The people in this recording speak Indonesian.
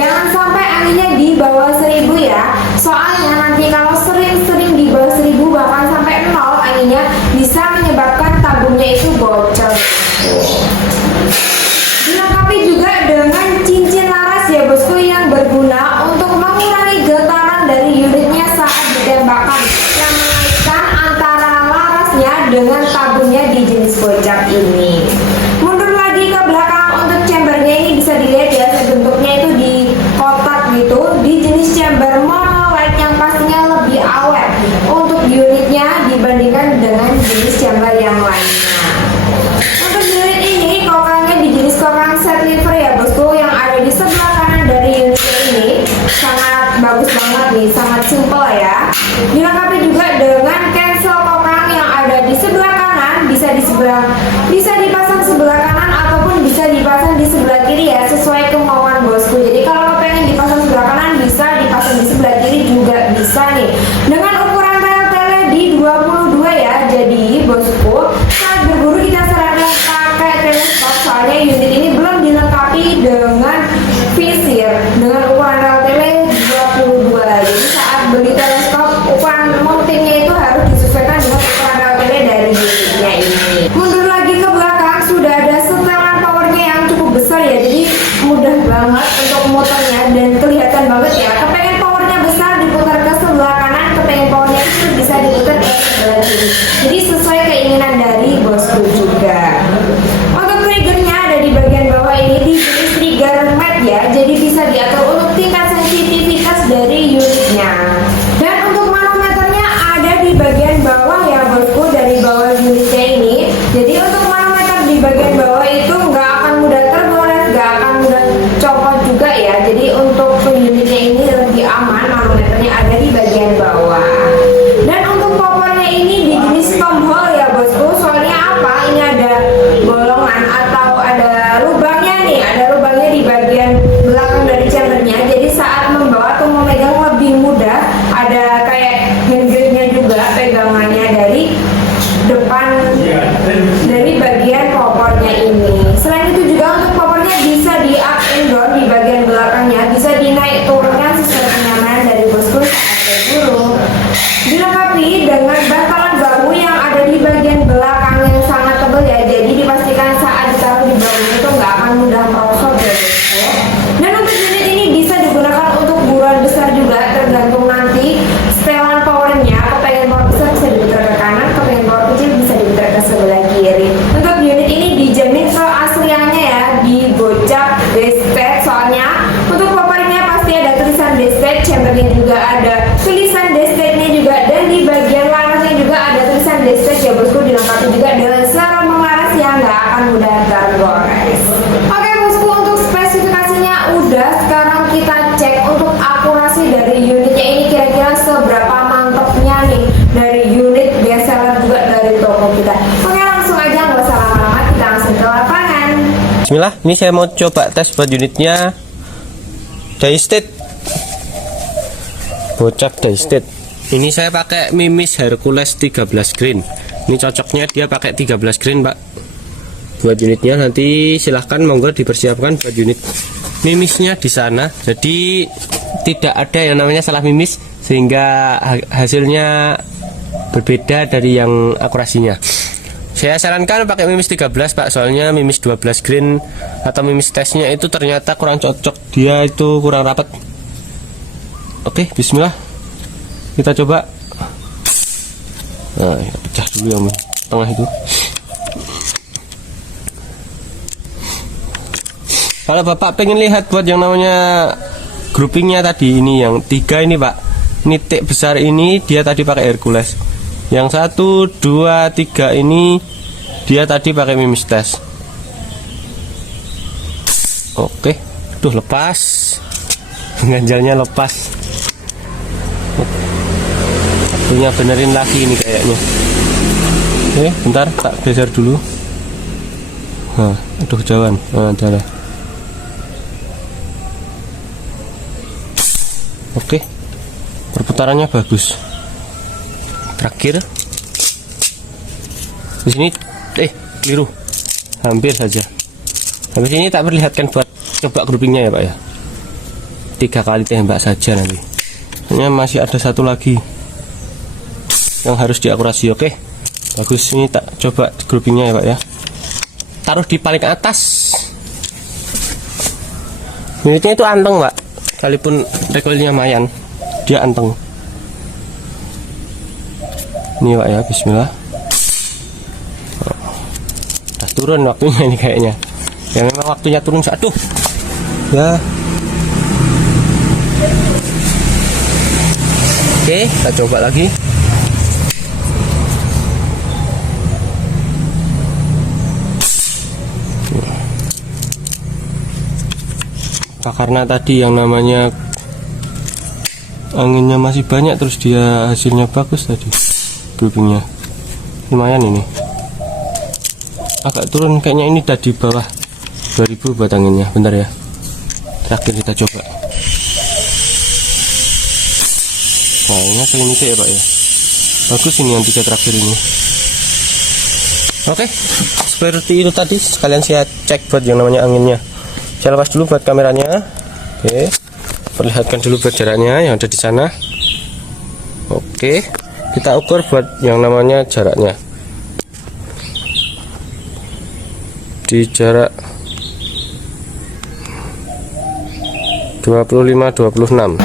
Jangan sampai anginnya di bawah 1000 ya. Soalnya nanti kalau sering-sering di bawah 1000 bahkan sampai 0 anginnya bisa menyebabkan tabungnya itu bocor. Dilengkapi juga dengan cincin laras ya bosku yang berguna untuk mengurangi getaran dari unitnya saat ditembakkan, yang mengaitkan antara larasnya dengan tabungnya di jenis gocap ini. Mundur lagi ke belakang untuk chambernya, ini bisa dilihat ya bentuknya itu di kotak gitu, di jenis chamber monolight yang pastinya lebih awet untuk unitnya dibandingkan dengan jenis chamber yang lainnya. Untuk unit ini kokangnya di jenis kokang set lever ya bosku, yang ada di sebelah kanan dari unit ini sangat bagus banget nih, sangat simple ya. Dilengkapi juga dengan cancel kokang yang ada di sebelah kanan, bisa dipasang sebelah kanan ataupun bisa dipasang di sebelah kiri ya, sesuai kemauan bosku. Jadi kalau pengen dipasang sebelah kanan bisa, dipasang di sebelah kiri juga bisa nih. Dengan ukuran rel tele di 22 ya. Jadi bosku, saat berburu kita sarankan pakai teleskop, soalnya unit ini belum dilengkapi dengan visir dengan ukuran rel tele 22. Jadi saat beli teleskop, ukuran mountingnya itu harus disesuaikan dengan ukuran rel tele dari unitnya ini. Mundur lagi ke belakang, sudah ada setelan powernya yang cukup besar ya, jadi mudah banget untuk muternya dan kelihatan banget ya. Kepengen powernya besar diputar ke sebelah kanan, kepengen powernya itu bisa diputar ke sebelah kiri. Jadi sesuai keinginan dari bosku juga. Untuk triggernya ada di bagian bawah ini di jenis trigger mat ya, jadi bisa diatur untuk tingkat sensitivitas dari unitnya. Dan untuk manometernya ada di bagian bawah ya bosku, dari bawah unitnya ini. Jadi untuk manometer di bagian bawah itu nggak akan mudah tergores, nggak akan mudah copot juga ya. Jadi untuk unitnya ini lebih aman, manometernya ada di bagian bawah. Dan untuk popornya ini di jenis tomhole ya bosku, soalnya apa? Ini ada bolongan atau ada lubangnya nih, ada lubangnya di bagian belakang dari chambernya. Jadi saat membawa atau memegang lebih mudah. Ada kayak handguardnya juga, pegangannya dari depan dari bagian popornya ini. Selain itu juga untuk popornya bisa di up and down di bagian belakangnya, bisa dinaik turunkan sesuai kenyamanan dari bosku saat berburu. Dilengkapi dengan bantalan bahu yang ada di bagian belakang yang sangat tebal ya, jadi dipastikan saat ditaruh di bahu itu nggak akan mudah merosot ya bosku. Dan untuk unit ini bisa digunakan untuk buruan besar juga, tergantung nanti setelan powernya. Kepengen power besar bisa diputar ke kanan, kepengen power kecil bisa diputar ke sebelah kiri. Untuk unit ini dijamin keasliannya ya, di gocap desktet, soalnya untuk powernya pasti ada tulisan desktet, chambernya juga ada tulisan destetnya juga, dan di bagian larasnya juga ada tulisan destet ya bosku. Dilengkapi juga dengan seromong laras yang nggak akan mudah tergores. Oke bosku, untuk spesifikasinya udah, sekarang kita cek untuk akurasi dari unitnya ini kira-kira seberapa mantapnya nih dari unit bestseller juga dari toko kita. Oke, langsung aja nggak usah lama-lama, kita langsung ke lapangan. Bismillah, ini saya mau coba tes buat unitnya Daystate, bocap Daystate. Ini saya pakai Mimis Hercules 13 green. Ini cocoknya dia pakai 13 green pak. Buat unitnya nanti silahkan monggo dipersiapkan buat unit mimisnya di sana. Jadi tidak ada yang namanya salah mimis sehingga hasilnya berbeda dari yang akurasinya. Saya sarankan pakai mimis 13 pak, soalnya mimis 12 green atau mimis tesnya itu ternyata kurang cocok, dia itu kurang rapat. Oke, bismillah, kita coba. Nah, pecah dulu yang tengah itu. Kalau bapak pengen lihat buat yang namanya groupingnya tadi, ini yang 3 ini pak, nitik besar ini dia tadi pakai Hercules. Yang 1, 2, 3 ini dia tadi pakai mimis tes. Oke, tuh lepas, ganjalnya lepas. Satunya benerin lagi ini kayaknya. Oke, bentar tak geser dulu. Nah, aduh jauhan. Nah, ada lah. Oke, perputarannya bagus. Terakhir di sini keliru, hampir saja. Habis ini tak perlihatkan buat coba groupingnya ya pak ya. 3 kali tembak saja nanti. Ini masih ada satu lagi yang harus diakurasi. Oke, bagus. Ini tak coba groupingnya ya Pak ya. Taruh di paling atas. Unitnya itu anteng Pak, sekalipun recoilnya lumayan, dia anteng. Ini Pak ya, bismillah. Udah turun waktunya ini kayaknya. Ya memang waktunya turun. Aduh. Ya. Oke, kita coba lagi. Karena tadi yang namanya anginnya masih banyak, terus dia hasilnya bagus tadi. Groupingnya lumayan ini. Agak turun kayaknya, ini tadi bawah 2000 buat anginnya. Bentar ya, terakhir kita coba. Nah ini kayak ini ya Pak ya, bagus ini yang 3 terakhir ini. Oke, seperti itu tadi. Sekalian saya cek buat yang namanya anginnya. Saya lepas dulu buat kameranya. Oke, perlihatkan dulu buat jaraknya yang ada di sana. Oke, kita ukur buat yang namanya jaraknya. Di jarak 25-26.